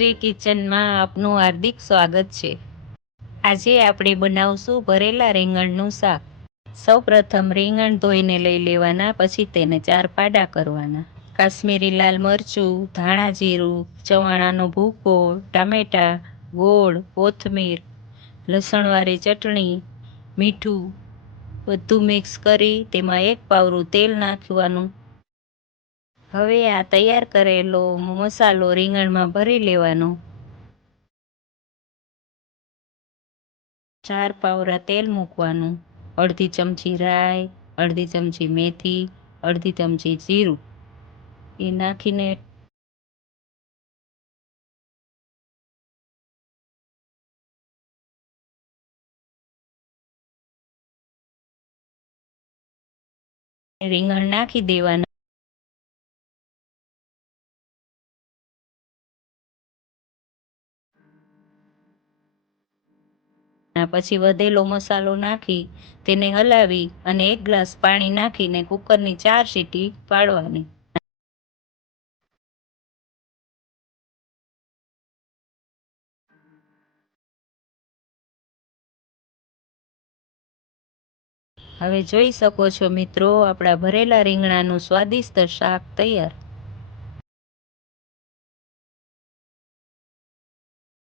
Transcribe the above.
શ્રી કિચનમાં આપનું હાર્દિક સ્વાગત છે। આજે આપણે બનાવશું ભરેલા રીંગણનું શાક। સૌપ્રથમ રીંગણ ધોઈને લઈ લેવાના, પછી તેને 4 પાડા કરવાના। કાશ્મીરી લાલ મરચું, ધાણા જીરું, ચવાણાનો ભૂકો, ટામેટા, ગોળ, કોથમીર, લસણવાળી ચટણી, મીઠું બધું મિક્સ કરી તેમાં 1 પાવરું તેલ નાખવાનું। હવે આ તૈયાર કરેલો મસાલો રીંગણમાં ભરી લેવાનો। 4 પાવરા તેલ મૂકવાનું। અડધી ચમચી રાઈ, અડધી ચમચી મેથી, અડધી ચમચી જીરું એ નાખીને રીંગણ નાખી દેવાના। પછી વધેલો મસાલો નાખી તેને હલાવી અને 1 ગ્લાસ પાણી નાખીને કુકરની 4 સીટી પાડવાની। હવે જોઈ શકો છો મિત્રો, આપણા ભરેલા રીંગણાનું સ્વાદિષ્ટ શાક તૈયાર।